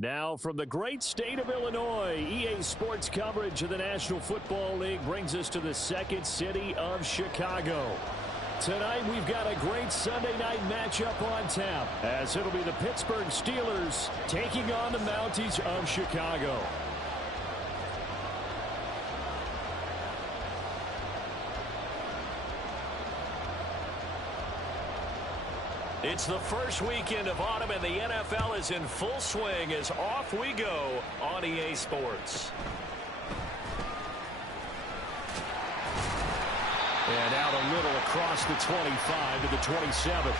Now from the great state of Illinois, EA Sports coverage of the National Football League brings us to the second city of Chicago. Tonight we've got a great Sunday night matchup on tap, as it'll be the Pittsburgh Steelers taking on the Mounties of Chicago. It's the first weekend of autumn, and the NFL is in full swing as off we go on EA Sports. And out a little across the 25 to the 27.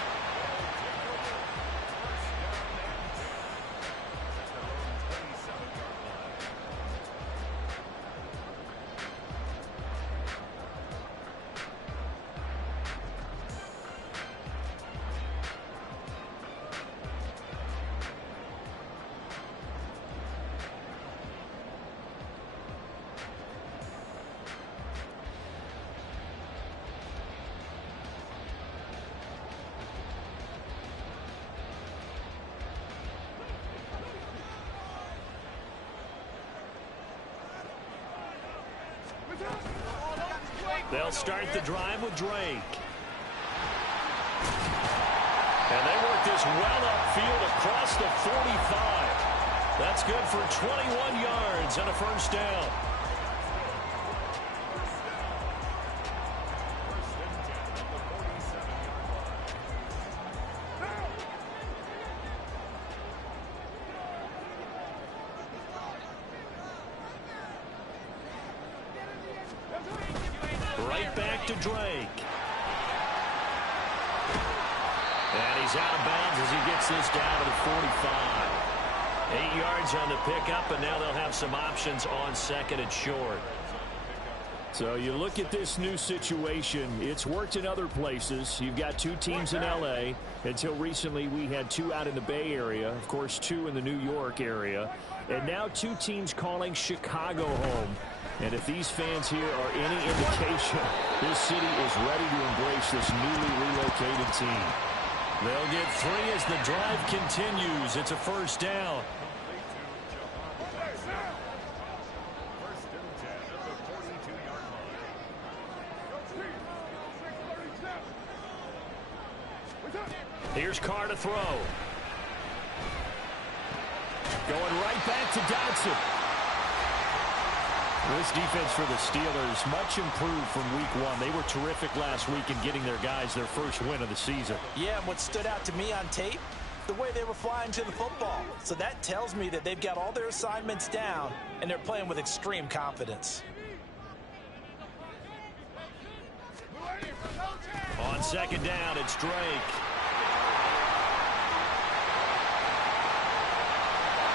They'll start the drive with Drake. And they work this well upfield across the 45. That's good for 21 yards and a first down. Right back to Drake. And he's out of bounds as he gets this down to the 45. 8 yards on the pickup, and now they'll have some options on second and short. So you look at this new situation. It's worked in other places. You've got two teams in L.A. Until recently, we had two out in the Bay Area. Of course, two in the New York area. And now two teams calling Chicago home. And if these fans here are any indication, this city is ready to embrace this newly relocated team. They'll get three as the drive continues. It's a first down. Here's Carr to throw. Going right back to Dodson. This defense for the Steelers, much improved from week one. They were terrific last week in getting their guys their first win of the season. Yeah, and what stood out to me on tape, the way they were flying to the football. So that tells me that they've got all their assignments down, and they're playing with extreme confidence. On second down, it's Drake.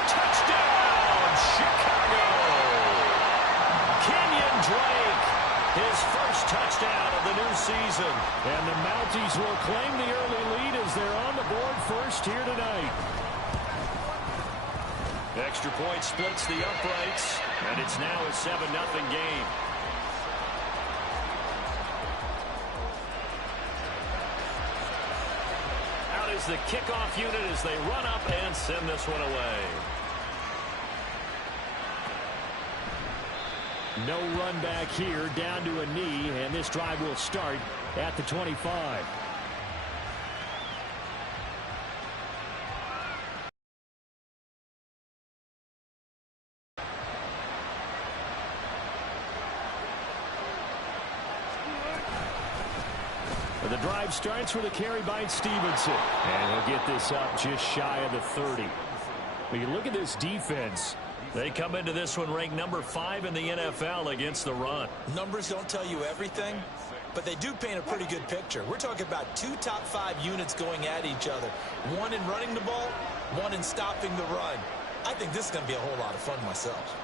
Touchdown, Chicago! Kenyon Drake, his first touchdown of the new season. And the Mounties will claim the early lead as they're on the board first here tonight. Extra point splits the uprights, and it's now a 7-0 game. Out is the kickoff unit as they run up and send this one away. No run back here, down to a knee, and this drive will start at the 25. The drive starts with a carry by Stevenson, and he'll get this up just shy of the 30. But you look at this defense. They come into this one ranked number 5 in the NFL against the run. Numbers don't tell you everything, but they do paint a pretty good picture. We're talking about two top 5 units going at each other. One in running the ball, one in stopping the run. I think this is going to be a whole lot of fun myself.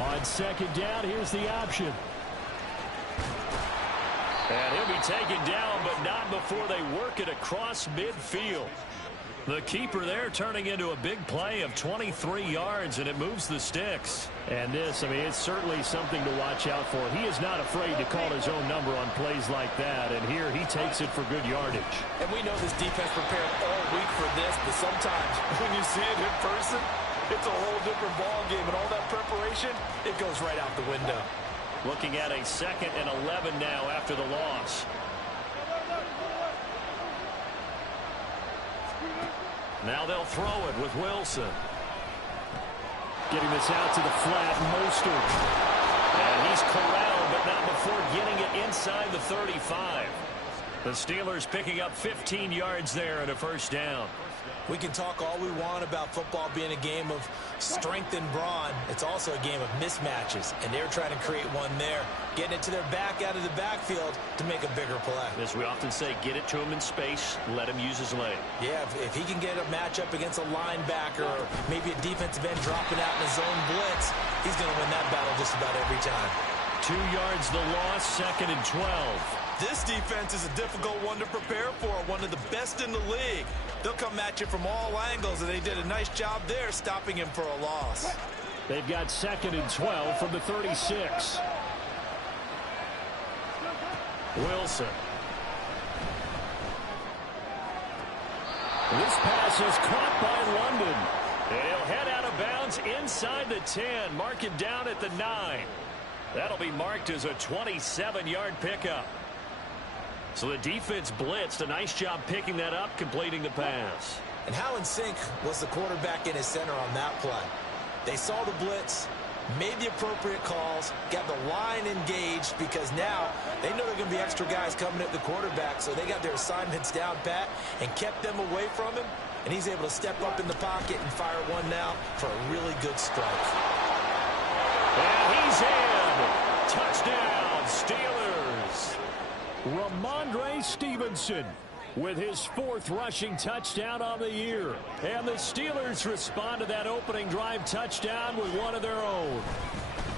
On second down, here's the option. And he'll be taken down, but not before they work it across midfield. The keeper there turning into a big play of 23 yards, and it moves the sticks. And this, I mean, it's certainly something to watch out for. He is not afraid to call his own number on plays like that, and here he takes it for good yardage. And we know this defense prepared all week for this, but sometimes when you see it in person, it's a whole different ball game, and all that preparation, it goes right out the window. Looking at a 2nd and 11 now after the loss. Now they'll throw it with Wilson. Getting this out to the flat, Mostert. And he's corralled, but not before getting it inside the 35. The Steelers picking up 15 yards there and a first down. We can talk all we want about football being a game of strength and brawn. It's also a game of mismatches, and they're trying to create one there, getting it to their back out of the backfield to make a bigger play. As we often say, get it to him in space, let him use his leg. Yeah, if he can get a matchup against a linebacker or maybe a defensive end dropping out in a zone blitz, he's going to win that battle just about every time. 2 yards the loss, 2nd and 12. This defense is a difficult one to prepare for, one of the best in the league. They'll come at you from all angles, and they did a nice job there stopping him for a loss. They've got 2nd and 12 from the 36. Wilson. This pass is caught by London. He'll head out of bounds inside the 10. Mark him down at the 9. That'll be marked as a 27-yard pickup. So the defense blitzed. A nice job picking that up, completing the pass. And how in sync was the quarterback in his center on that play? They saw the blitz, made the appropriate calls, got the line engaged because now they know there are going to be extra guys coming at the quarterback, so they got their assignments down pat and kept them away from him, and he's able to step up in the pocket and fire one now for a really good strike. And he's in. Touchdown, Steelers. Ramondre Stevenson with his 4th rushing touchdown on the year. And the Steelers respond to that opening drive touchdown with one of their own.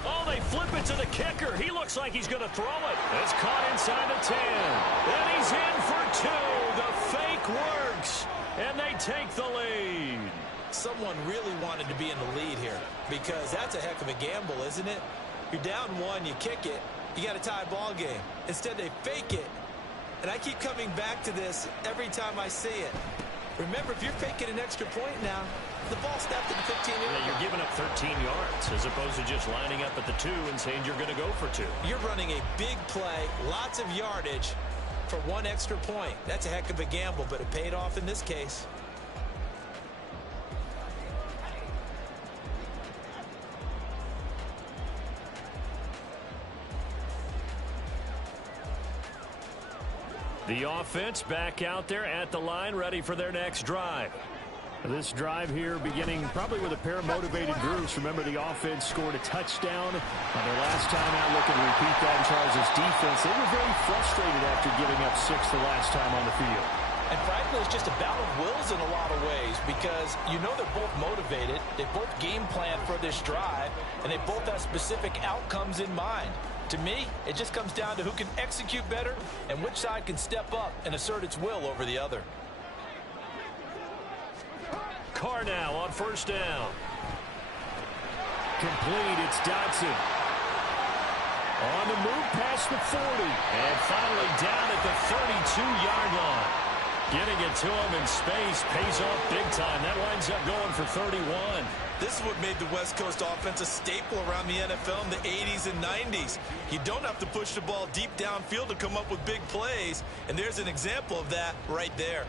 Oh, they flip it to the kicker. He looks like he's going to throw it. It's caught inside the 10. And he's in for 2. The fake works. And they take the lead. Someone really wanted to be in the lead here because that's a heck of a gamble, isn't it? You're down 1, you kick it, you got a tie ball game. Instead, they fake it. And I keep coming back to this every time I see it. Remember, if you're faking an extra point now, the ball snapped at the 15-yard line. Yeah, you're giving up 13 yards as opposed to just lining up at the 2 and saying you're going to go for 2. You're running a big play, lots of yardage for 1 extra point. That's a heck of a gamble, but it paid off in this case. The offense back out there at the line, ready for their next drive. This drive here beginning probably with a pair of motivated groups. Remember, the offense scored a touchdown on their last time out. Looking to repeat that in Charles' defense. They were very frustrated after giving up 6 the last time on the field. And frankly, it's just a battle of wills in a lot of ways because you know they're both motivated. They both game plan for this drive, and they both have specific outcomes in mind. To me, it just comes down to who can execute better and which side can step up and assert its will over the other. Carr now on first down. Complete, it's Dotson. On the move past the 40. And finally down at the 32-yard line. Getting it to him in space pays off big time. That winds up going for 31. This is what made the West Coast offense a staple around the NFL in the 80s and 90s. You don't have to push the ball deep downfield to come up with big plays, and there's an example of that right there.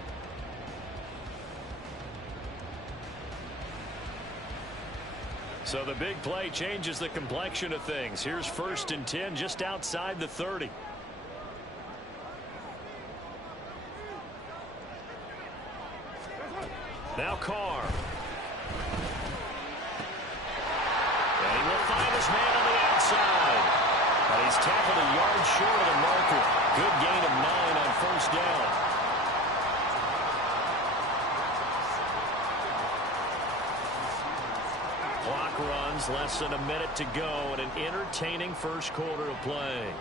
So the big play changes the complexion of things. Here's 1st and 10 just outside the 30. Now Carr. And he will find his man on the outside. But he's tackled a yard short of the marker. Good gain of 9 on first down. Clock runs, less than a minute to go, and an entertaining first quarter of play.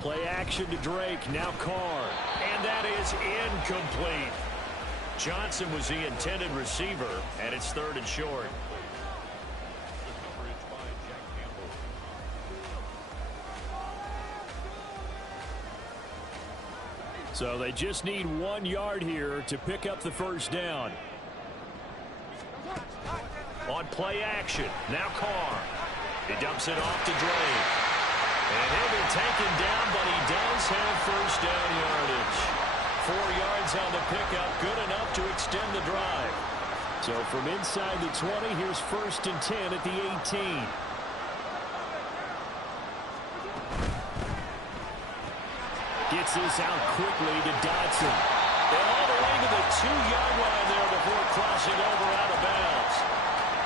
Play action to Drake. Now Carr. And that is incomplete. Johnson was the intended receiver, and it's 3rd and short. So they just need 1 yard here to pick up the first down. On play action, now Carr. He dumps it off to Drake. And he'll be taken down, but he does have first down yardage. 4 yards on the pickup, good enough to extend the drive. So from inside the 20, here's 1st and 10 at the 18. Gets this out quickly to Dotson. And all the way to the 2-yard line there before crossing over out of bounds.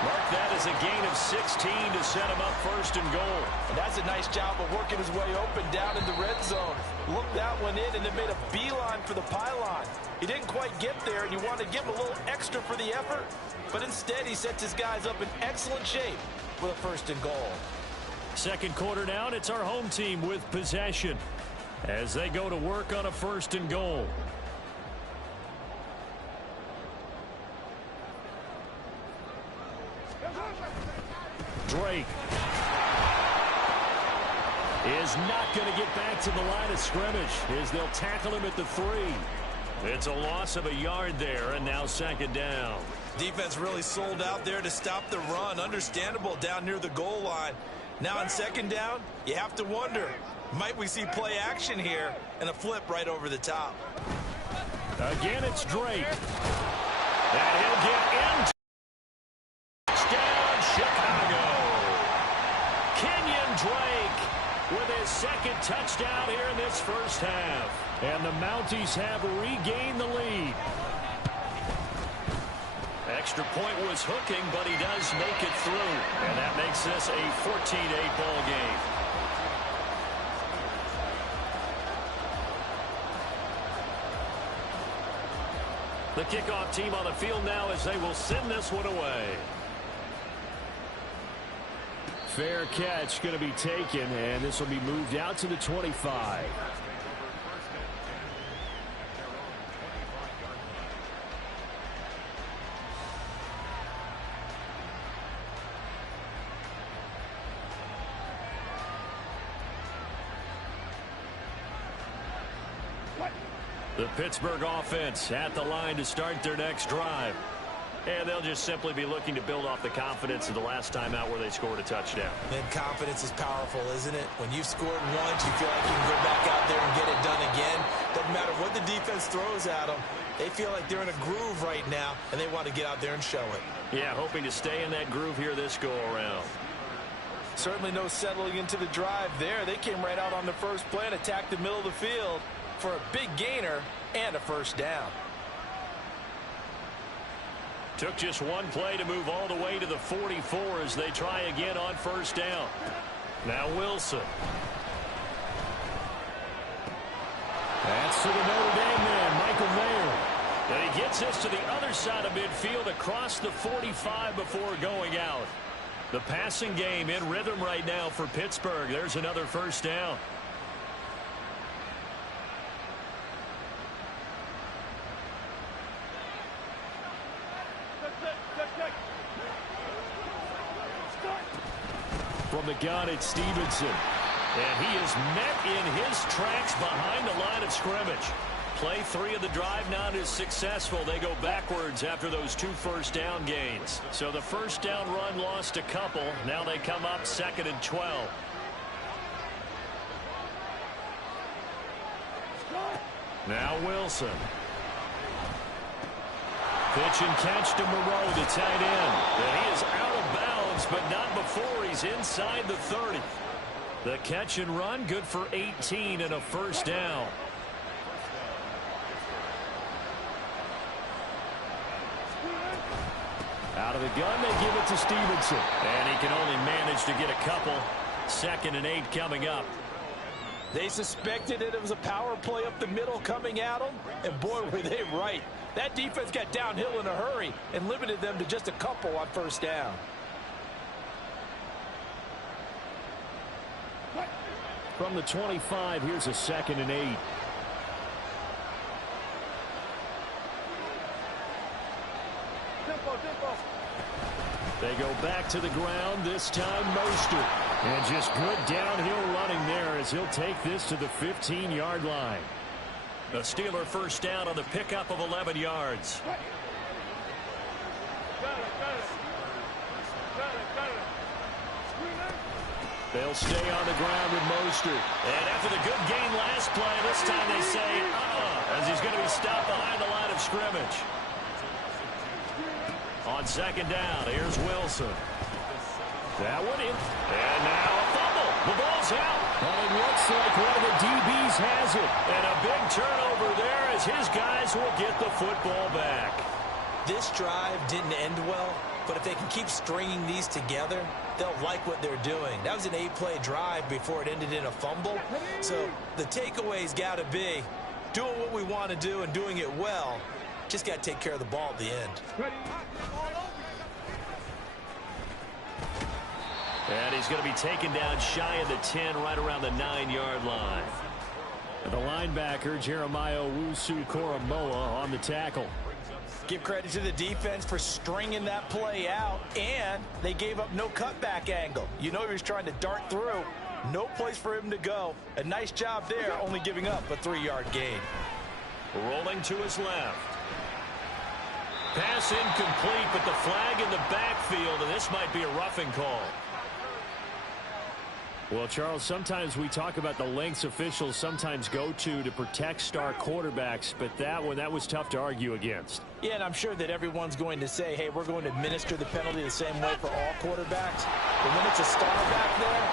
Mark that as a gain of 16 to set him up 1st and goal. And that's a nice job of working his way open down in the red zone. Looked that one in and then made a beeline for the pylon. He didn't quite get there, and you wanted to give him a little extra for the effort. But instead, he sets his guys up in excellent shape with a 1st and goal. Second quarter now, and it's our home team with possession as they go to work on a 1st and goal. Drake is not going to get back to the line of scrimmage as they'll tackle him at the 3. It's a loss of a yard there, and now 2nd down. Defense really sold out there to stop the run. Understandable down near the goal line. Now on 2nd down, you have to wonder, might we see play action here and a flip right over the top? Again, it's Drake. And he'll get in. Touchdown, Chicago. Kenyon Drake with his 2nd touchdown here in this first half. And the Mounties have regained the lead. Extra point was hooking, but he does make it through. And that makes this a 14-8 ball game. The kickoff team on the field now as they will send this one away. Fair catch going to be taken, and this will be moved out to the 25. The Pittsburgh offense at the line to start their next drive. And they'll just simply be looking to build off the confidence of the last time out where they scored a touchdown. And confidence is powerful, isn't it? When you've scored once, you feel like you can go back out there and get it done again. Doesn't matter what the defense throws at them. They feel like they're in a groove right now, and they want to get out there and show it. Yeah, hoping to stay in that groove here this go-around. Certainly no settling into the drive there. They came right out on the first play and attacked the middle of the field for a big gainer and a first down. Took just one play to move all the way to the 44 as they try again on first down. Now Wilson. That's to the Notre Dame man, Michael Mayer. And he gets this to the other side of midfield across the 45 before going out. The passing game in rhythm right now for Pittsburgh. There's another first down. From the gun, it's Stevenson. And he is met in his tracks behind the line of scrimmage. Play 3 of the drive not as successful. They go backwards after those 2 first down gains. So the first down run lost a couple. Now they come up 2nd and 12. Now Wilson. Pitch and catch to Moreau, the tight end. And he is out of bounds, but not before he's inside the 30. The catch and run, good for 18 and a first down. Out of the gun, they give it to Stevenson. And he can only manage to get a couple. 2nd and 8 coming up. They suspected it was a power play up the middle coming at them, and boy, were they right. That defense got downhill in a hurry and limited them to just a couple on first down. From the 25, here's a 2nd and 8. They go back to the ground, this time Mostert. And just good downhill running there as he'll take this to the 15-yard line. The Steeler first down on the pickup of 11 yards. They'll stay on the ground with Mostert. And after the good gain last play, this time they say, as he's going to be stopped behind the line of scrimmage. On 2nd down, here's Wilson. That one in. And now a fumble. The ball's out. And it looks like one of the DBs has it. And a big turnover there as his guys will get the football back. This drive didn't end well, but if they can keep stringing these together, they'll like what they're doing. That was an 8-play drive before it ended in a fumble. So the takeaway's got to be doing what we want to do and doing it well. Just got to take care of the ball at the end. And he's going to be taken down shy of the 10, right around the 9-yard line. And the linebacker, Jeremiah Owusu-Koramoah, on the tackle. Give credit to the defense for stringing that play out, and they gave up no cutback angle. You know he was trying to dart through. No place for him to go. A nice job there, only giving up a 3-yard gain. Rolling to his left. Pass incomplete, but the flag in the backfield, and this might be a roughing call. Well, Charles, sometimes we talk about the lengths officials sometimes go to protect star quarterbacks, but that was tough to argue against. Yeah, and I'm sure that everyone's going to say, hey, we're going to administer the penalty the same way for all quarterbacks. But when it's a star back there,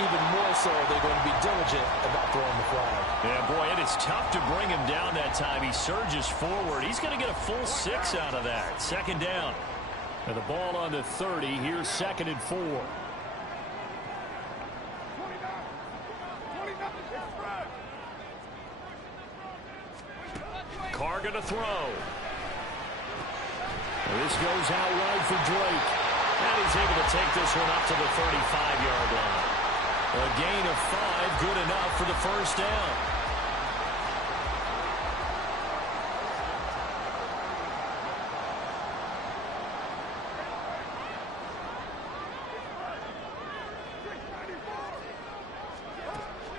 even more so they're going to be diligent about throwing the flag. Yeah, boy, it is tough to bring him down that time. He surges forward. He's going to get a full 6 out of that. 2nd down. And the ball on the 30. Here's 2nd and 4. Carr going to throw. This goes out wide for Drake. And he's able to take this one up to the 35-yard line. A gain of 5, good enough for the first down.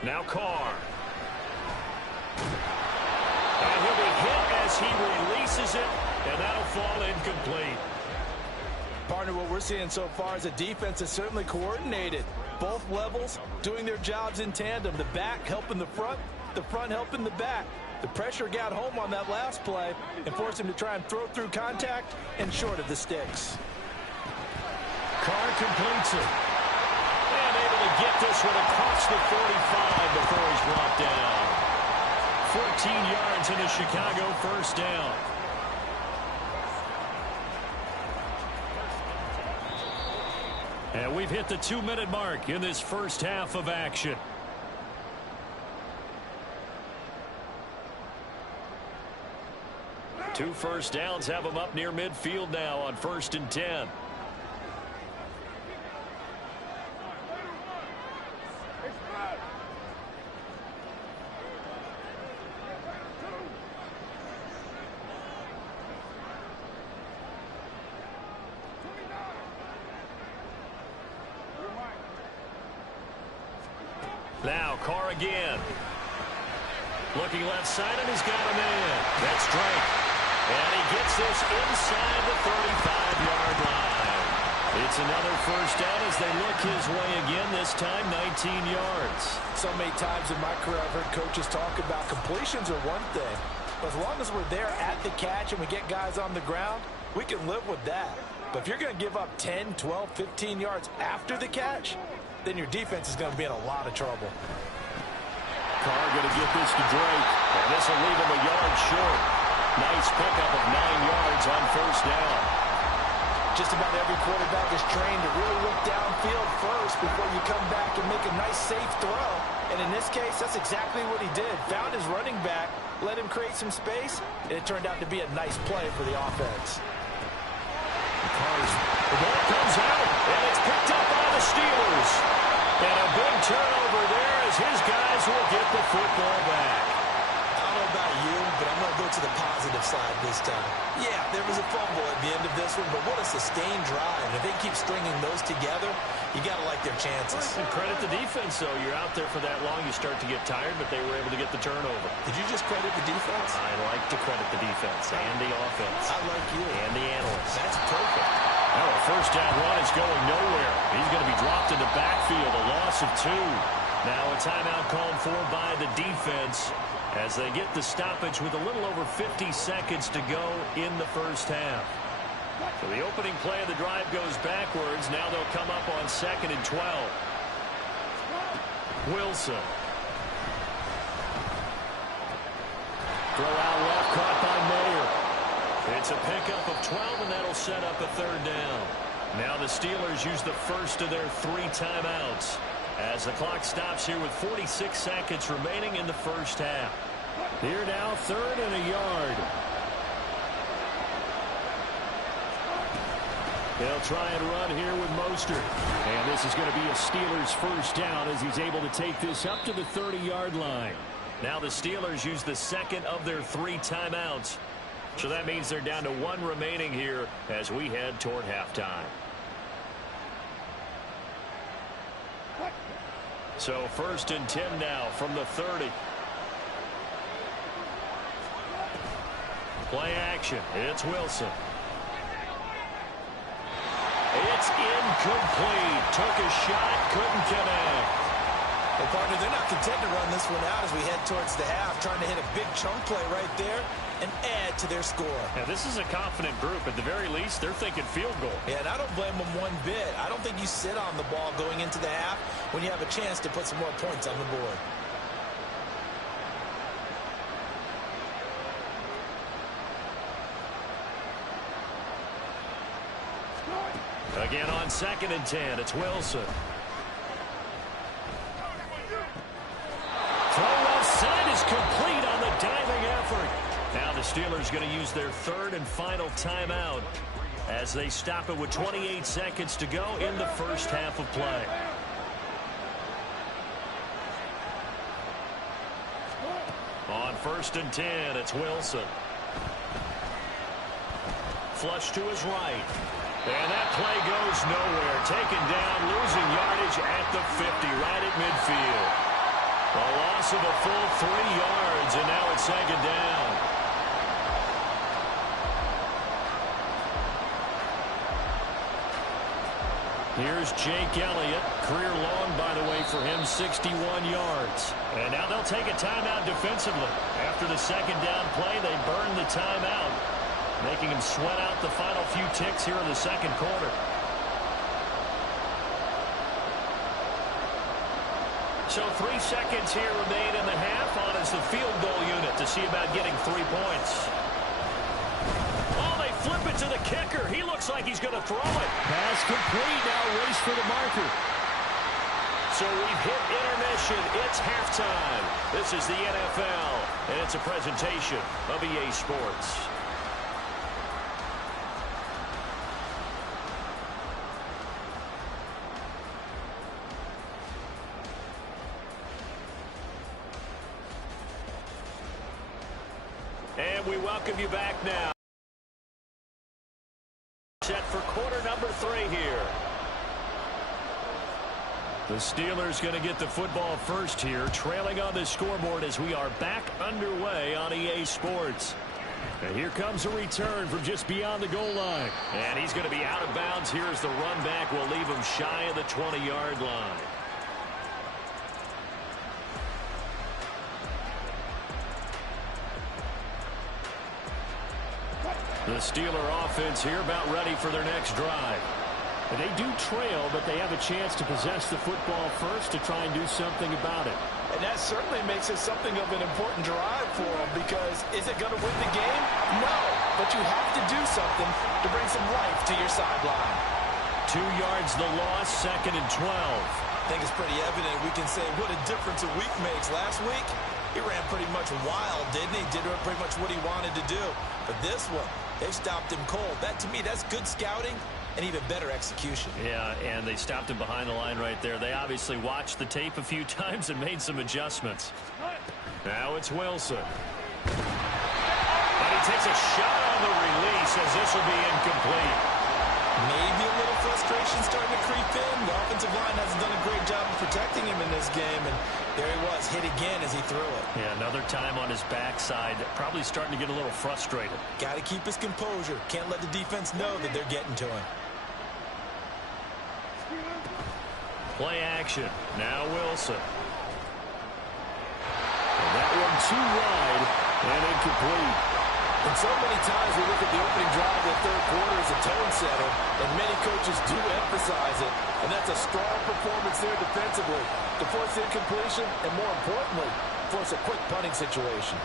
Now Carr. And he'll be hit as he releases it, and that'll fall incomplete. Partner, what we're seeing so far is a defense that's certainly coordinated. Both levels doing their jobs in tandem. The back helping the front helping the back. The pressure got home on that last play and forced him to try and throw through contact and short of the sticks. Carr completes it. And able to get this one across the 45 before he's brought down. 14 yards in a Chicago first down. And we've hit the 2-minute mark in this first half of action. Two first downs have them up near midfield now on 1st and 10. Now Carr again. Looking left side, and he's got a man. That's Drake. And he gets this inside the 35-yard line. It's another first down as they look his way again, this time 19 yards. So many times in my career I've heard coaches talk about completions are one thing. But as long as we're there at the catch and we get guys on the ground, we can live with that. But if you're going to give up 10, 12, 15 yards after the catch, then your defense is going to be in a lot of trouble. Carr going to get this to Drake. And this will leave him a yard short. Nice pickup of 9 yards on first down. Just about every quarterback is trained to really look downfield first before you come back and make a nice, safe throw. And in this case, that's exactly what he did. Found his running back, let him create some space, and it turned out to be a nice play for the offense. The ball comes out, and it's picked up by the Steelers. And a big turnover there as as his guys will get the football back. I don't know about you, but I'm going to go to the positive side this time. Yeah, there was a fumble at the end of this one, but what a sustained drive. If they keep stringing those together, you got to like their chances. And credit the defense, though. You're out there for that long, you start to get tired, but they were able to get the turnover. Did you just credit the defense? I like to credit the defense and the offense. I like you. And the analysts. That's perfect. Now a first down run is going nowhere. He's going to be dropped in the backfield, a loss of 2. Now a timeout called for by the defense as they get the stoppage with a little over 50 seconds to go in the first half. So the opening play of the drive goes backwards. Now they'll come up on 2nd and 12. Wilson. Throw out left, caught by Mayer. It's a pickup of 12, and that'll set up a 3rd down. Now the Steelers use the first of their 3 timeouts as the clock stops here with 46 seconds remaining in the first half. Here now, 3rd and a yard. They'll try and run here with Mostert. And this is going to be a Steelers first down as he's able to take this up to the 30-yard line. Now the Steelers use the second of their 3 timeouts. So that means they're down to 1 remaining here as we head toward halftime. So 1st and 10 now from the 30. Play action. It's Wilson. It's incomplete. Took a shot, couldn't connect. Well, partner, they're not content to run this one out as we head towards the half, trying to hit a big chunk play right there and add to their score. Now, this is a confident group. At the very least, they're thinking field goal. Yeah, and I don't blame them one bit. I don't think you sit on the ball going into the half when you have a chance to put some more points on the board. Again on 2nd and 10, it's Wilson. Throw left side is complete on the diving effort. Now the Steelers going to use their 3rd and final timeout as they stop it with 28 seconds to go in the first half of play. On 1st and 10, it's Wilson. Flush to his right. And that play goes nowhere. Taken down, losing yardage at the 50, right at midfield. A loss of a full 3 yards, and now it's 2nd down. Here's Jake Elliott. Career long, by the way, for him, 61 yards. And now they'll take a timeout defensively. After the 2nd down play, they burn the timeout, making him sweat out the final few ticks here in the 2nd quarter. So 3 seconds here remain in the half on as the field goal unit to see about getting 3 points. Oh, they flip it to the kicker. He looks like he's going to throw it. Pass complete. Now race for the marker. So we've hit intermission. It's halftime. This is the NFL, and it's a presentation of EA Sports. And we welcome you back now. Set for quarter number 3 here. The Steelers going to get the football first here, trailing on the scoreboard as we are back underway on EA Sports. And here comes a return from just beyond the goal line. And he's going to be out of bounds here as the run back will leave him shy of the 20-yard line. The Steeler offense here about ready for their next drive. And they do trail, but they have a chance to possess the football first to try and do something about it. And that certainly makes it something of an important drive for them, because is it going to win the game? No, but you have to do something to bring some life to your sideline. 2 yards the loss, 2nd and 12. I think it's pretty evident. We can say what a difference a week makes. Last week, he ran pretty much wild, didn't he? Did pretty much what he wanted to do. But this one, they stopped him cold. That, to me, that's good scouting and even better execution. Yeah, and they stopped him behind the line right there. They obviously watched the tape a few times and made some adjustments. Now it's Wilson. And he takes a shot on the release as this will be incomplete. Maybe a little frustration starting to creep in. The offensive line hasn't done a great job of protecting him in this game, and there he was, hit again as he threw it. Yeah, another time on his backside, probably starting to get a little frustrated. Got to keep his composure. Can't let the defense know that they're getting to him. Play action. Now Wilson. And that one too wide and incomplete. And so many times we look at the opening drive of the third quarter as a tone setter, and many coaches do emphasize it, and that's a strong performance there defensively to force incompletion and, more importantly, force a quick punting situation.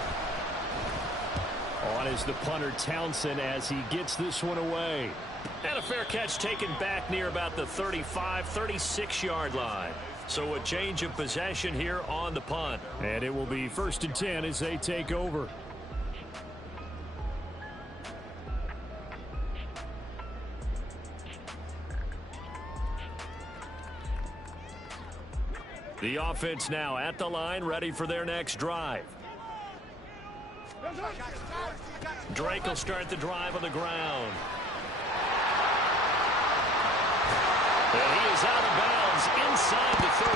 On is the punter Townsend as he gets this one away. And a fair catch taken back near about the 35, 36-yard line. So a change of possession here on the punt. And it will be 1st and 10 as they take over. The offense now at the line, ready for their next drive. Drake will start the drive on the ground. And he is out of bounds inside the 35.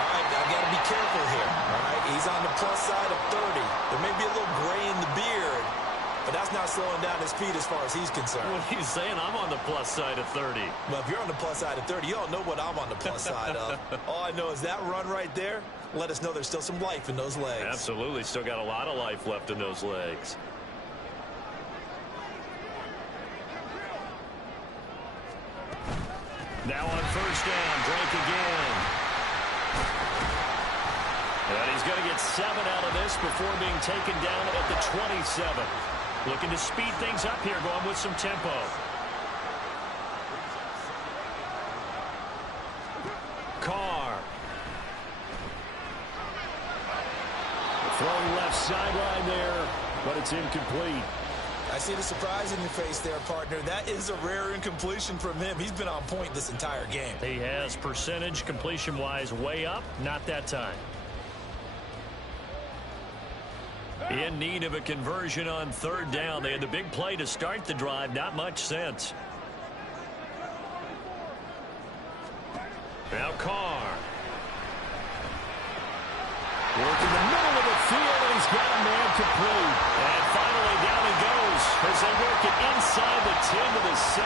All right, I've got to be careful here. All right, he's on the plus side of 30. There may be a little gray in the beard, but that's not slowing down his speed as far as he's concerned. What he's saying, I'm on the plus side of 30. Well, if you're on the plus side of 30, you don't know what I'm on the plus side of. All I know is that run right there let us know there's still some life in those legs. Absolutely, still got a lot of life left in those legs. Now on 1st down, Drake again. And he's going to get 7 out of this before being taken down at the 27. Looking to speed things up here, going with some tempo. Carr. Throwing left sideline there, but it's incomplete. I see the surprise in your face there, partner. That is a rare incompletion from him. He's been on point this entire game. He has percentage completion-wise way up, not that time. In need of a conversion on 3rd down. They had the big play to start the drive. Not much sense. Now Carr. Working the middle of the field, and he's got a man complete. And finally down he goes as they work it inside the 10 to the 7.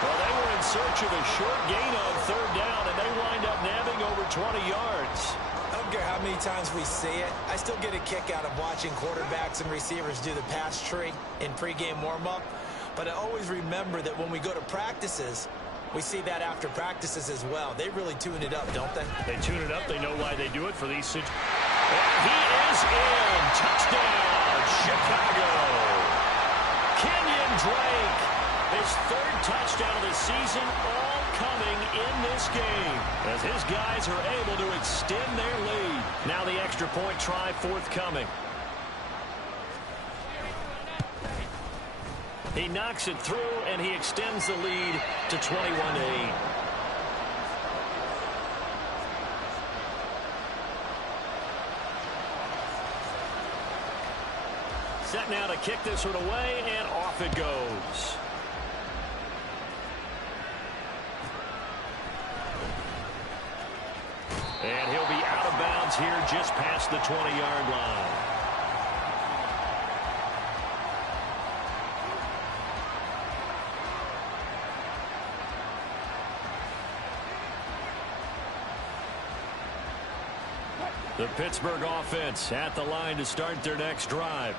Well, they were in search of a short gain on 3rd down, and they wind up nabbing over 20 yards. I don't care how many times we see it. I still get a kick out of watching quarterbacks and receivers do the pass tree in pregame warm-up. But I always remember that when we go to practices, we see that after practices as well. They really tune it up, don't they? They tune it up. They know why they do it for these situations. And he is in. Touchdown, Chicago. Kenyon Drake. His 3rd touchdown of the season, all coming in this game as his guys are able to extend their lead. Now the extra point try forthcoming. He knocks it through, and he extends the lead to 21-8. Set now to kick this one away, and off it goes. And he'll be out of bounds here just past the 20-yard line. The Pittsburgh offense at the line to start their next drive.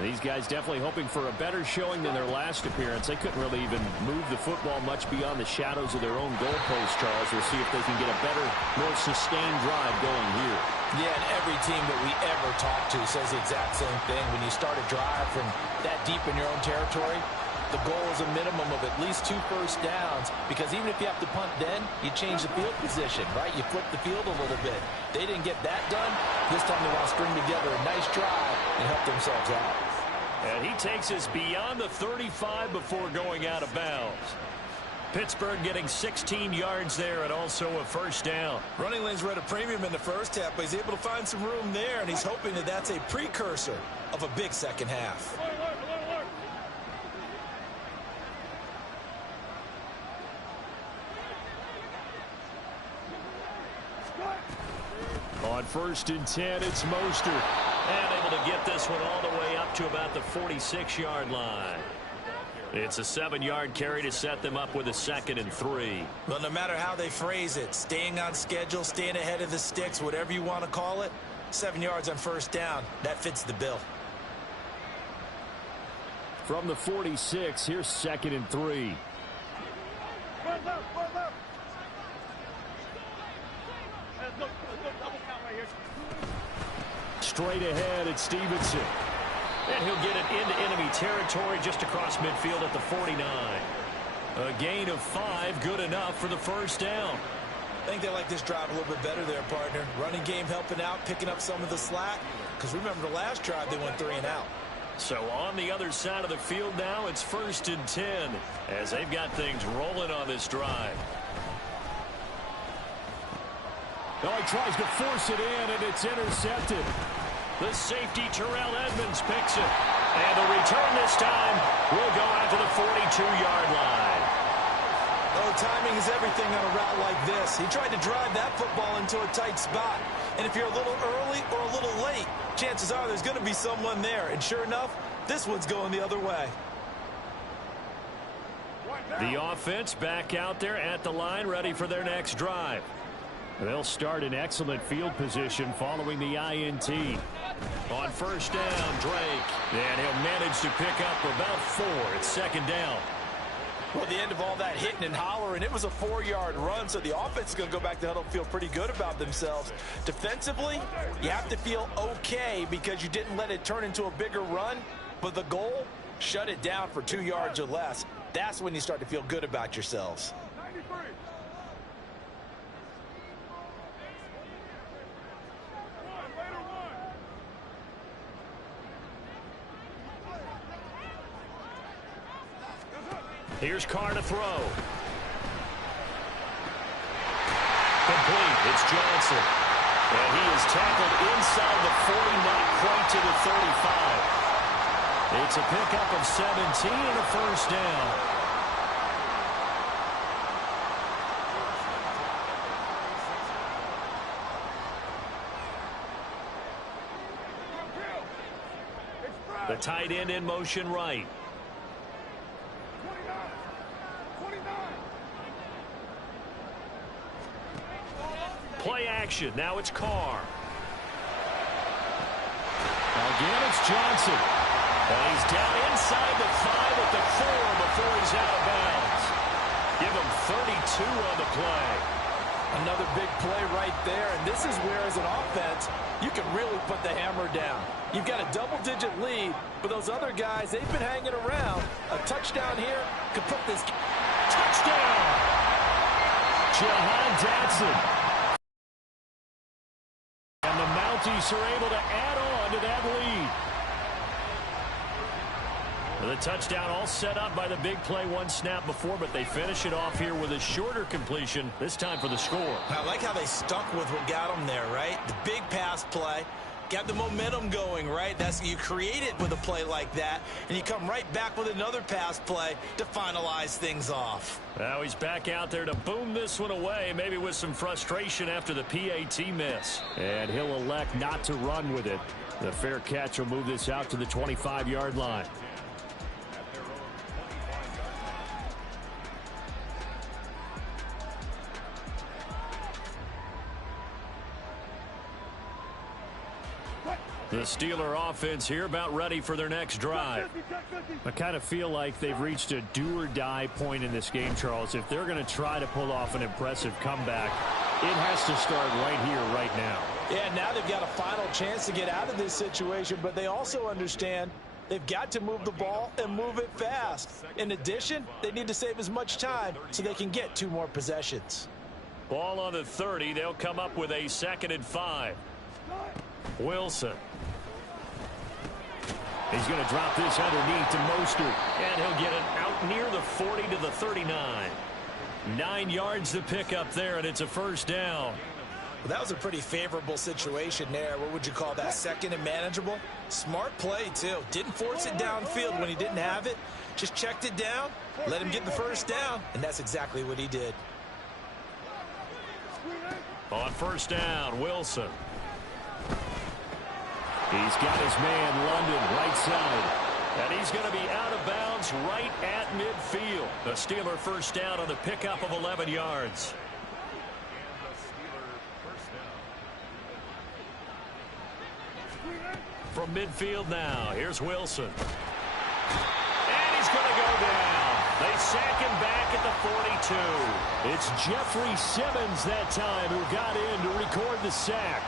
These guys definitely hoping for a better showing than their last appearance. They couldn't really even move the football much beyond the shadows of their own goalpost, Charles. We'll see if they can get a better, more sustained drive going here. Yeah, and every team that we ever talk to says the exact same thing. When you start a drive from that deep in your own territory, the goal is a minimum of at least 2 first downs, because even if you have to punt then, you change the field position, right? You flip the field a little bit. They didn't get that done. This time they want to string together a nice drive and help themselves out. And he takes us beyond the 35 before going out of bounds. Pittsburgh getting 16 yards there and also a first down. Running lanes were at a premium in the first half, but he's able to find some room there, and he's hoping that that's a precursor of a big second half. On 1st and 10, it's Mostert. And able to get this one all the way up to about the 46-yard line. It's a 7-yard carry to set them up with a 2nd and 3. Well, no matter how they phrase it, staying on schedule, staying ahead of the sticks, whatever you want to call it, 7 yards on first down, that fits the bill. From the 46, here's 2nd and 3. Straight ahead, it's Stevenson. And he'll get it into enemy territory just across midfield at the 49. A gain of 5, good enough for the first down. I think they like this drive a little bit better there, partner. Running game helping out, picking up some of the slack. Because remember, the last drive, they went 3 and out. So on the other side of the field now, it's 1st and 10 as they've got things rolling on this drive. Oh, he tries to force it in, and it's intercepted. The safety, Terrell Edmunds, picks it. And the return this time will go out to the 42-yard line. Oh, timing is everything on a route like this. He tried to drive that football into a tight spot. And if you're a little early or a little late, chances are there's going to be someone there. And sure enough, this one's going the other way. The offense back out there at the line, ready for their next drive. They'll start in excellent field position following the INT. On first down, Drake. And he'll manage to pick up about 4. It's 2nd down. Well, at the end of all that hitting and hollering, it was a 4-yard run, so the offense is going to go back to huddle and feel pretty good about themselves. Defensively, you have to feel okay because you didn't let it turn into a bigger run, but the goal, shut it down for 2 yards or less. That's when you start to feel good about yourselves. Here's Carr to throw. Complete. It's Johnson. And he is tackled inside the 40, not quite to the 35. It's a pickup of 17 and a first down. The tight end in motion right. Play action. Now it's Carr. Again, it's Johnson. And he's down inside the 5 at the 4 before he's out of bounds. Give him 32 on the play. Another big play right there, and this is where, as an offense, you can really put the hammer down. You've got a double-digit lead, but those other guys, they've been hanging around. A touchdown here could put this... Touchdown! Jahan Dotson. And the Mounties are able to add on to that lead. The touchdown all set up by the big play one snap before, but they finish it off here with a shorter completion, this time for the score. I like how they stuck with what got them there, right? The big pass play. Got the momentum going, right? That's you create it with a play like that, and you come right back with another pass play to finalize things off. Now he's back out there to boom this one away, maybe with some frustration after the PAT miss. And he'll elect not to run with it. The fair catch will move this out to the 25-yard line. The Steeler offense here about ready for their next drive. I kind of feel like they've reached a do-or-die point in this game, Charles. If they're going to try to pull off an impressive comeback, it has to start right here, right now. Yeah, now they've got a final chance to get out of this situation, but they also understand they've got to move the ball and move it fast. In addition, they need to save as much time so they can get 2 more possessions. Ball on the 30. They'll come up with a 2nd and 5. Wilson. He's going to drop this underneath to Mostert. And he'll get it out near the 40 to the 39. 9 yards to pick up there, and it's a first down. Well, that was a pretty favorable situation there. What would you call that? Second and manageable? Smart play, too. Didn't force it downfield when he didn't have it. Just checked it down, let him get the first down, and that's exactly what he did. On first down, Wilson. He's got his man, London, right side. And he's going to be out of bounds right at midfield. The Steeler first down on the pickup of 11 yards. From midfield now, here's Wilson. And he's going to go down. They sack him back at the 42. It's Jeffrey Simmons that time who got in to record the sack.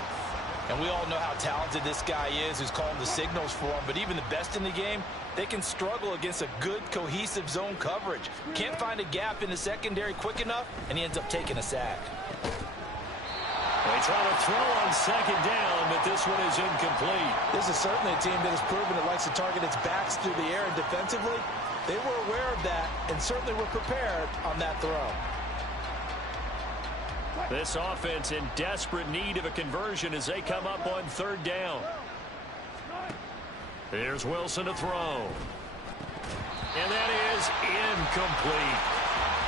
And we all know how talented this guy is who's calling the signals for him. But even the best in the game, they can struggle against a good, cohesive zone coverage. Can't find a gap in the secondary quick enough, and he ends up taking a sack. They try to throw on second down, but this one is incomplete. This is certainly a team that has proven it likes to target its backs through the air and defensively. They were aware of that and certainly were prepared on that throw. This offense in desperate need of a conversion as they come up on third down. Here's Wilson to throw. And that is incomplete.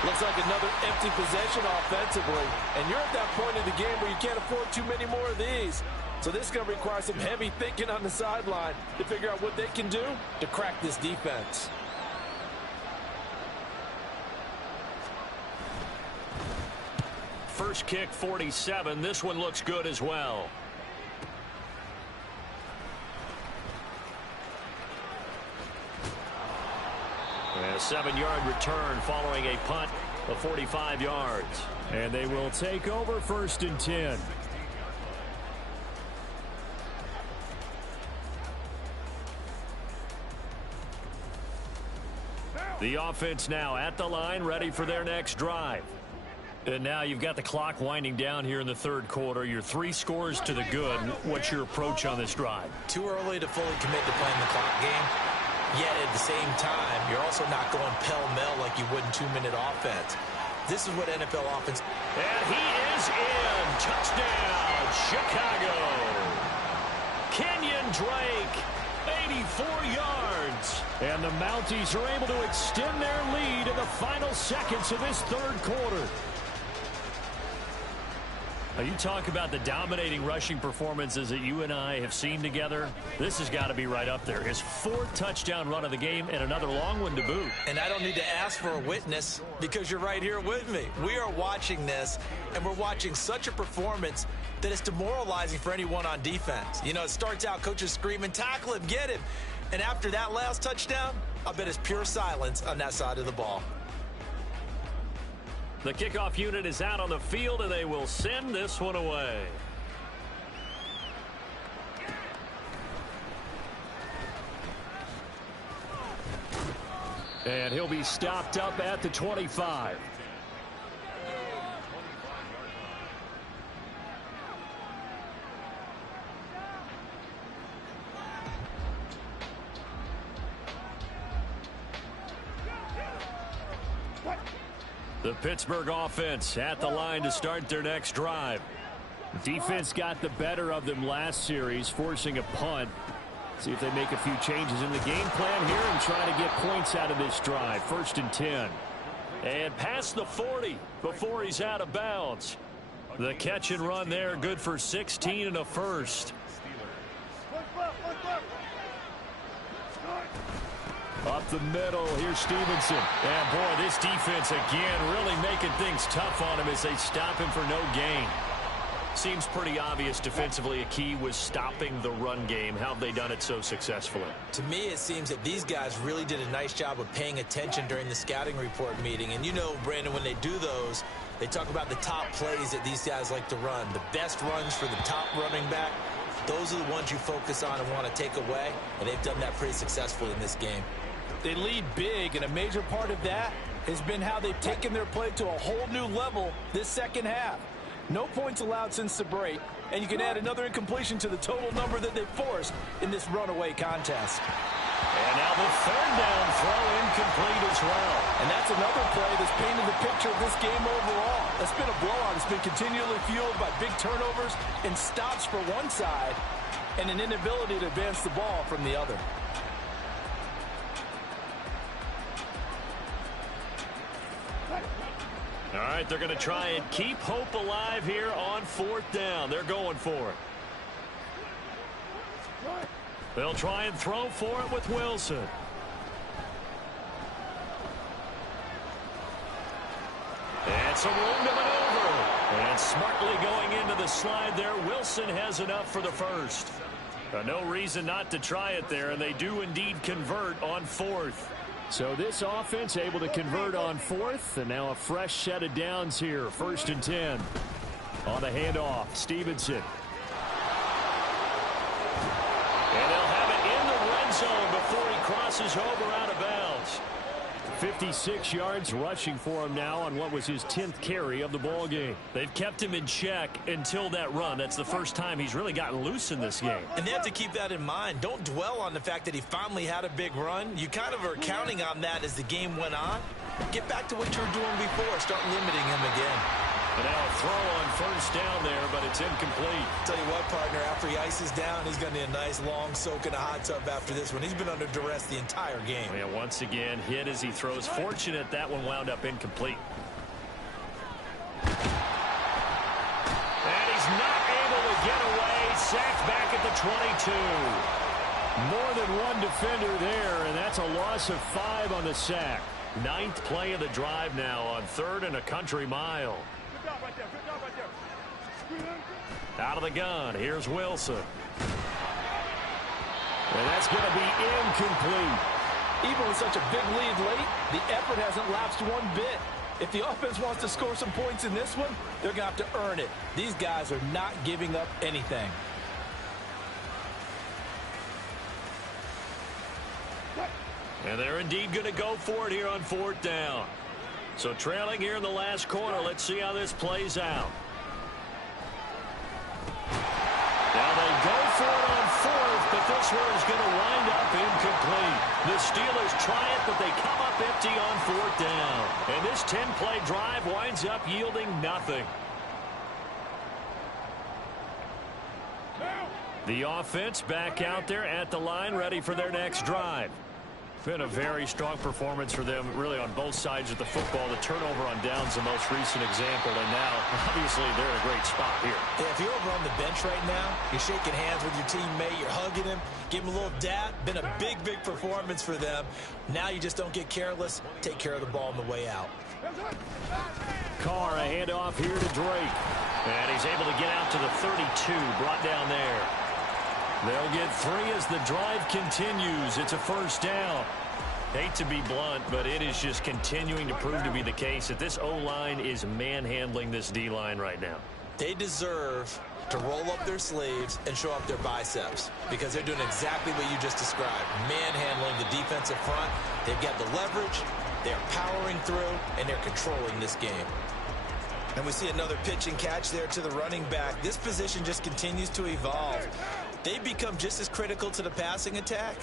Looks like another empty possession offensively. And you're at that point in the game where you can't afford too many more of these. So this is going to require some heavy thinking on the sideline to figure out what they can do to crack this defense. First kick, 47. This one looks good as well. And a 7-yard return following a punt of 45 yards. And they will take over first and 10. The offense now at the line, ready for their next drive. And now you've got the clock winding down here in the third quarter. You're 3 scores to the good. What's your approach on this drive? Too early to fully commit to playing the clock game. Yet at the same time, you're also not going pell-mell like you would in 2-minute offense. This is what NFL offense... And he is in. Touchdown, Chicago. Kenyon Drake, 84 yards. And the Mounties are able to extend their lead in the final seconds of this third quarter. Now you talk about the dominating rushing performances that you and I have seen together. This has got to be right up there. His 4th touchdown run of the game and another long one to boot. And I don't need to ask for a witness because you're right here with me. We are watching this, and we're watching such a performance that it's demoralizing for anyone on defense. You know, it starts out coaches screaming, tackle him, get him. And after that last touchdown, I bet it's pure silence on that side of the ball. The kickoff unit is out on the field, and they will send this one away. And he'll be stopped up at the 25. The Pittsburgh offense at the line to start their next drive. Defense got the better of them last series, forcing a punt. See if they make a few changes in the game plan here and try to get points out of this drive. First and 10. And past the 40 before he's out of bounds. The catch and run there, good for 16 and a first. Up the middle, here's Stevenson. And boy, this defense again really making things tough on him as they stop him for no gain. Seems pretty obvious defensively a key was stopping the run game. How have they done it so successfully? To me, it seems that these guys really did a nice job of paying attention during the scouting report meeting. And you know, Brandon, when they do those, they talk about the top plays that these guys like to run. The best runs for the top running back, those are the ones you focus on and want to take away. And they've done that pretty successfully in this game. They lead big, and a major part of that has been how they've taken their play to a whole new level this second half. No points allowed since the break, and you can add another incompletion to the total number that they forced in this runaway contest. And now the third down throw incomplete as well. And that's another play that's painted the picture of this game overall. It's been a blowout. It's been continually fueled by big turnovers and stops for one side and an inability to advance the ball from the other. All right, they're going to try and keep hope alive here on fourth down. They're going for it. They'll try and throw for it with Wilson. And some room to maneuver. And smartly going into the slide there, Wilson has enough for the first. No reason not to try it there, and they do indeed convert on fourth. So this offense able to convert on fourth, and now a fresh set of downs here. 1st and 10. On the handoff, Stevenson. And they'll have it in the red zone before he crosses over out of bounds. 56 yards rushing for him now on what was his 10th carry of the ball game. They've kept him in check until that run. That's the first time he's really gotten loose in this game. And they have to keep that in mind. Don't dwell on the fact that he finally had a big run. You kind of are counting on that as the game went on. Get back to what you were doing before. Start limiting him again. And now a throw on first down there, but it's incomplete. Tell you what, partner, after he ices down, he's going to need a nice long soak in a hot tub after this one. He's been under duress the entire game. Yeah, once again, hit as he throws. Fortunate that one wound up incomplete. And he's not able to get away. Sacked back at the 22. More than one defender there, and that's a loss of 5 on the sack. 9th play of the drive now on 3rd and a country mile. Out of the gun, here's Wilson. And that's going to be incomplete. Even with such a big lead late, the effort hasn't lapsed one bit. If the offense wants to score some points in this one, they're going to have to earn it. These guys are not giving up anything. And they're indeed going to go for it here on 4th down. So trailing here in the last quarter, let's see how this plays out. Now they go for it on 4th, but this one is going to wind up incomplete. The Steelers try it, but they come up empty on 4th down. And this 10-play drive winds up yielding nothing. The offense back out there at the line, ready for their next drive. Been a very strong performance for them, really, on both sides of the football. The turnover on downs, the most recent example, and now, obviously, they're in a great spot here. Yeah, if you're over on the bench right now, you're shaking hands with your teammate, you're hugging him, give him a little dap. Been a big, big performance for them. Now you just don't get careless. Take care of the ball on the way out. Carr, a handoff here to Drake. And he's able to get out to the 32, brought down there. They'll get 3 as the drive continues. It's a 1st down. Hate to be blunt, but it is just continuing to prove to be the case that this O-line is manhandling this D-line right now. They deserve to roll up their sleeves and show up their biceps because they're doing exactly what you just described, manhandling the defensive front. They've got the leverage, they're powering through, and they're controlling this game. And we see another pitch and catch there to the running back. This position just continues to evolve. They become just as critical to the passing attack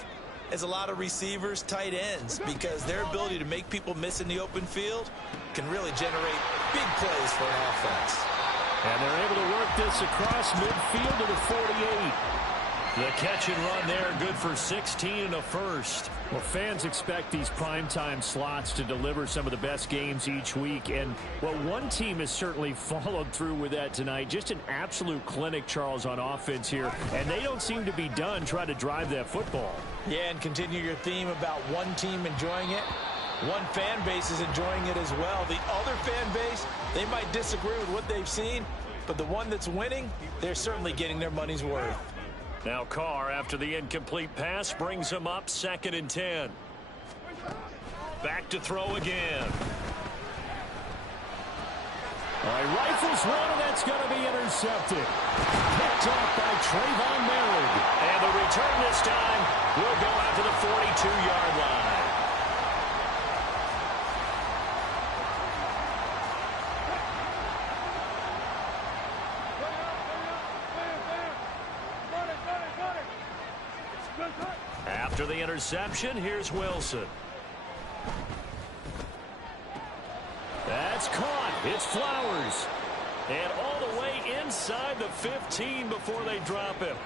as a lot of receivers, tight ends, because their ability to make people miss in the open field can really generate big plays for an offense. And they're able to work this across midfield to the 48. The catch and run there, good for 16 and a first. Well, fans expect these primetime slots to deliver some of the best games each week. And, well, one team has certainly followed through with that tonight. Just an absolute clinic, Charles, on offense here. And they don't seem to be done trying to drive that football. Yeah, and continue your theme about one team enjoying it. One fan base is enjoying it as well. The other fan base, they might disagree with what they've seen, but the one that's winning, they're certainly getting their money's worth. Now Carr, after the incomplete pass, brings him up 2nd and 10. Back to throw again. All right, rifles one, and that's going to be intercepted. Picked off by Trayvon Merritt. And the return this time will go out to the 42-yard line. Good. After the interception, here's Wilson. That's caught. It's Flowers. And all the way inside the 15 before they drop him.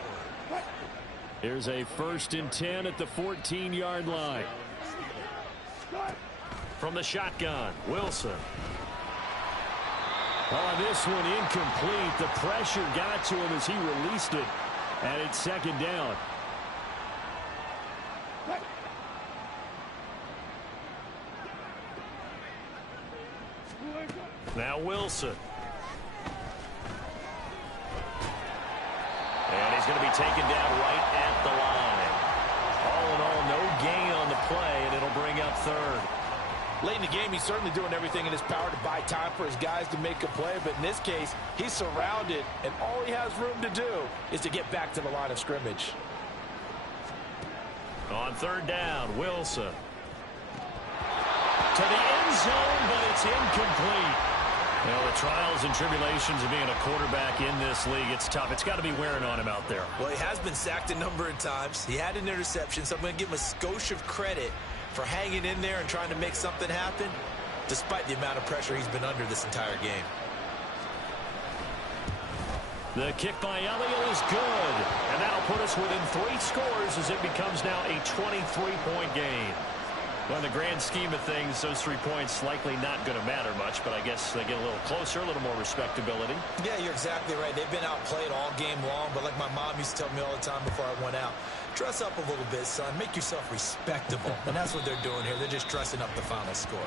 Here's a 1st and 10 at the 14-yard line. From the shotgun, Wilson. Oh, this one incomplete. The pressure got to him as he released it. And it's 2nd down. Now Wilson. And he's going to be taken down right at the line. All in all, no gain on the play, and it'll bring up 3rd. Late in the game, he's certainly doing everything in his power to buy time for his guys to make a play. But in this case, he's surrounded, and all he has room to do is to get back to the line of scrimmage. On 3rd down, Wilson. To the end zone, but it's incomplete. You know, the trials and tribulations of being a quarterback in this league, it's tough. It's got to be wearing on him out there. Well, he has been sacked a number of times. He had an interception, so I'm going to give him a skosh of credit for hanging in there and trying to make something happen, despite the amount of pressure he's been under this entire game. The kick by Elliott is good, and that'll put us within 3 scores as it becomes now a 23-point game. Well, in the grand scheme of things, those 3 points likely not going to matter much, but I guess they get a little closer, a little more respectability. Yeah, you're exactly right. They've been outplayed all game long, but like my mom used to tell me all the time before I went out, dress up a little bit, son. Make yourself respectable. And that's what they're doing here. They're just dressing up the final score.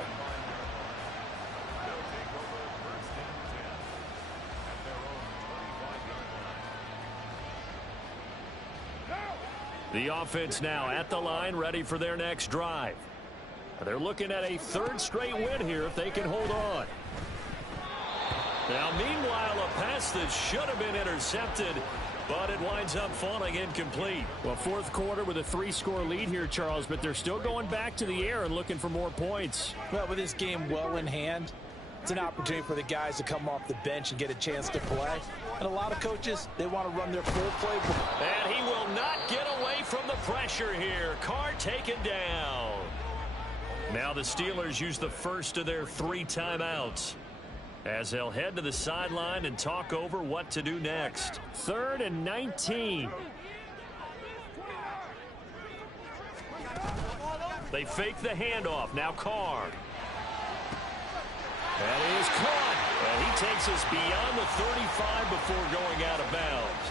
The offense now at the line, ready for their next drive. They're looking at a 3rd straight win here if they can hold on. Now, meanwhile, a pass that should have been intercepted, but it winds up falling incomplete. Well, 4th quarter with a 3-score lead here, Charles, but they're still going back to the air and looking for more points. Well, with this game well in hand, it's an opportunity for the guys to come off the bench and get a chance to play. And a lot of coaches, they want to run their full playbook. And he will not get away from the pressure here. Carr taken down. Now the Steelers use the first of their 3 timeouts as they'll head to the sideline and talk over what to do next. 3rd and 19. They fake the handoff. Now Carr. That is caught. And he takes us beyond the 35 before going out of bounds.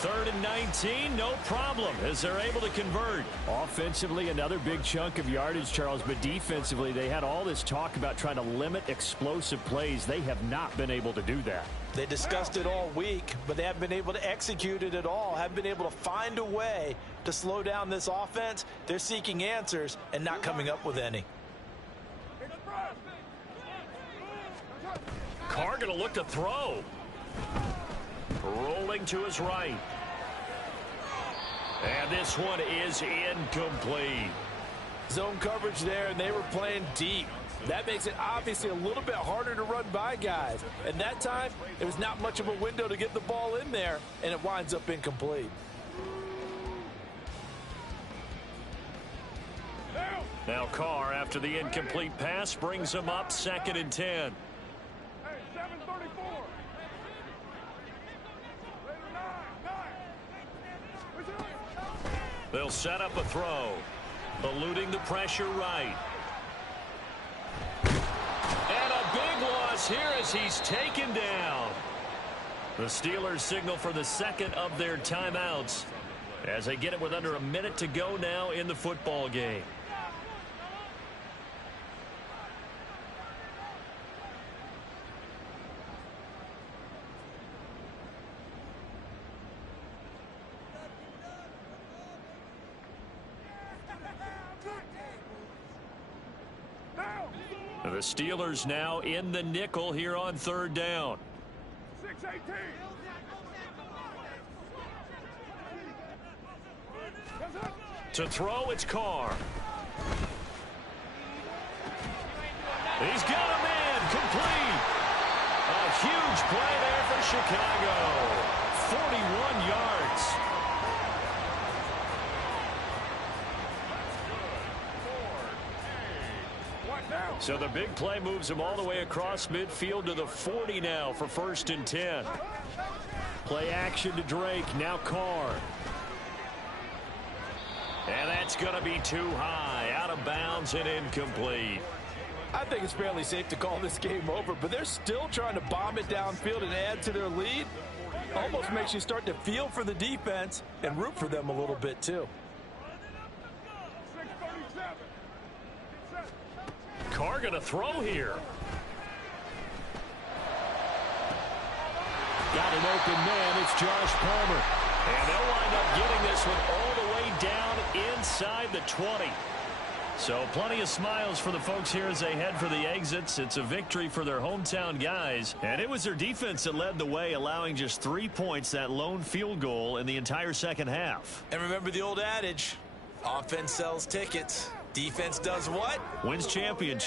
3rd and 19, no problem, as they're able to convert. Offensively, another big chunk of yardage, Charles, but defensively, they had all this talk about trying to limit explosive plays. They have not been able to do that. They discussed it all week, but they haven't been able to execute it at all, haven't been able to find a way to slow down this offense. They're seeking answers and not coming up with any. Carr going to look to throw. Rolling to his right. And this one is incomplete. Zone coverage there, and they were playing deep. That makes it obviously a little bit harder to run by guys. And that time, it was not much of a window to get the ball in there, and it winds up incomplete. Now Carr, after the incomplete pass, brings him up 2nd and 10. They'll set up a throw. Eluding the pressure right. And a big loss here as he's taken down. The Steelers signal for the 2nd of their timeouts as they get it with under a minute to go now in the football game. The Steelers now in the nickel here on 3rd down. 6-18. To throw, it's Carr. He's got him in, complete. A huge play there for Chicago. 41 yards. So the big play moves him all the way across midfield to the 40 now for 1st and 10. Play action to Drake. Now Carr. And that's going to be too high. Out of bounds and incomplete. I think it's fairly safe to call this game over, but they're still trying to bomb it downfield and add to their lead. Almost makes you start to feel for the defense and root for them a little bit too. Carr going to throw here. Got an open man. It's Josh Palmer. And they'll wind up getting this one all the way down inside the 20. So plenty of smiles for the folks here as they head for the exits. It's a victory for their hometown guys. And it was their defense that led the way, allowing just 3 points, that lone field goal in the entire second half. And remember the old adage, offense sells tickets. Defense does what? Wins championship.